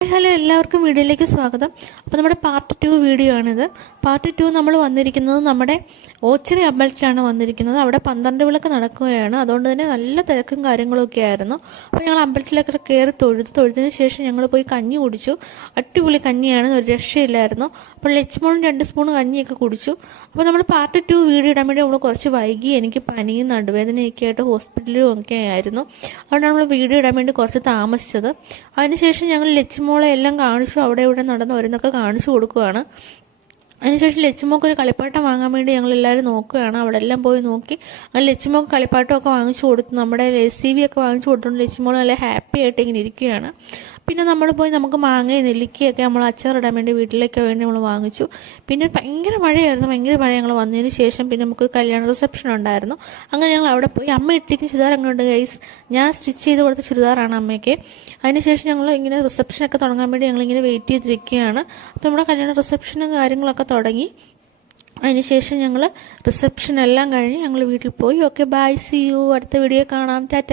Hello എല്ലാവർക്കും വീഡിയോയിലേക്ക് സ്വാഗതം. അപ്പോൾ നമ്മുടെ പാർട്ട് ടു വീഡിയോ ആണിത്. പാർട്ട് ടു നമ്മൾ വന്നിരിക്കുന്നത് നമ്മുടെ ഓച്ചിറി അമ്പലത്തിലാണ് വന്നിരിക്കുന്നത്. അവിടെ പന്ത്രണ്ട് വിളക്ക് നടക്കുകയാണ്. അതുകൊണ്ട് തന്നെ നല്ല തിരക്കും കാര്യങ്ങളൊക്കെ ആയിരുന്നു. അപ്പോൾ ഞങ്ങൾ അമ്പലത്തിലൊക്കെ കയറി തൊഴുതു. തൊഴുതിന് ശേഷം ഞങ്ങൾ പോയി കഞ്ഞി കുടിച്ചു. അടിപൊളി കഞ്ഞിയാണ്. ഒരു രക്ഷയില്ലായിരുന്നു. അപ്പോൾ ലച്ചുമോളും രണ്ട് സ്പൂൺ കഞ്ഞിയൊക്കെ കുടിച്ചു. അപ്പോൾ നമ്മൾ പാർട്ട് ടു വീഡിയോ ഇടാൻ വേണ്ടി നമ്മൾ കുറച്ച് വൈകി എനിക്ക് പനിയും നടുവേദനയൊക്കെ ആയിട്ട് ഹോസ്പിറ്റലിലും ഒക്കെ ആയിരുന്നു. അതുകൊണ്ട് നമ്മൾ വീഡിയോ ഇടാൻ വേണ്ടി കുറച്ച് താമസിച്ചത്. അതിനുശേഷം ഞങ്ങൾ ലച്ചുമോളെ എല്ലാം കാണിച്ചു അവിടെ ഇവിടെ നടന്ന് ഓരോന്നൊക്കെ കാണിച്ചു കൊടുക്കുകയാണ് അതിനുശേഷം ലച്ചുമോക്ക് ഒരു കളിപ്പാട്ടം വാങ്ങാൻ വേണ്ടി ഞങ്ങൾ എല്ലാവരും നോക്കുകയാണ്. അവിടെ എല്ലാം പോയി നോക്കി. അങ്ങനെ ലച്ചുമോക്ക് കളിപ്പാട്ടമൊക്കെ വാങ്ങിച്ചു കൊടുത്തു. നമ്മുടെ സി വി ഒക്കെ വാങ്ങിച്ചു കൊടുത്തുകൊണ്ട് ലച്ചുമോൾ നല്ല ഹാപ്പി ആയിട്ട് ഇങ്ങനെ ഇരിക്കുകയാണ്. പിന്നെ നമ്മൾ പോയി നമുക്ക് മാങ്ങയും നെല്ലിക്കയൊക്കെ നമ്മൾ അച്ചാറിടാൻ വേണ്ടി വീട്ടിലേക്ക് വേണ്ടി നമ്മൾ വാങ്ങിച്ചു. പിന്നെ ഭയങ്കര മഴയായിരുന്നു. ഭയങ്കര മഴ ഞങ്ങൾ വന്നതിന് ശേഷം പിന്നെ നമുക്ക് കല്യാണ റിസപ്ഷൻ ഉണ്ടായിരുന്നു. അങ്ങനെ ഞങ്ങൾ അവിടെ പോയി. അമ്മ ഇട്ടിരിക്കുന്ന ചുരിദാർ അങ്ങോട്ട് ഗൈസ് ഞാൻ സ്റ്റിച്ച് ചെയ്ത് കൊടുത്ത ചുരിദാറാണ് അമ്മയ്ക്ക്. അതിനുശേഷം ഞങ്ങൾ ഇങ്ങനെ റിസപ്ഷനൊക്കെ തുടങ്ങാൻ വേണ്ടി ഞങ്ങൾ ഇങ്ങനെ വെയിറ്റ് ചെയ്തിരിക്കുകയാണ്. അപ്പോൾ നമ്മുടെ കല്യാണ റിസപ്ഷനും കാര്യങ്ങളൊക്കെ തുടങ്ങി. അതിനുശേഷം ഞങ്ങൾ റിസപ്ഷൻ എല്ലാം കഴിഞ്ഞ് ഞങ്ങൾ വീട്ടിൽ പോയി. ഓക്കെ ബൈ സി യു അടുത്ത വീഡിയോ കാണാം. ടാറ്റ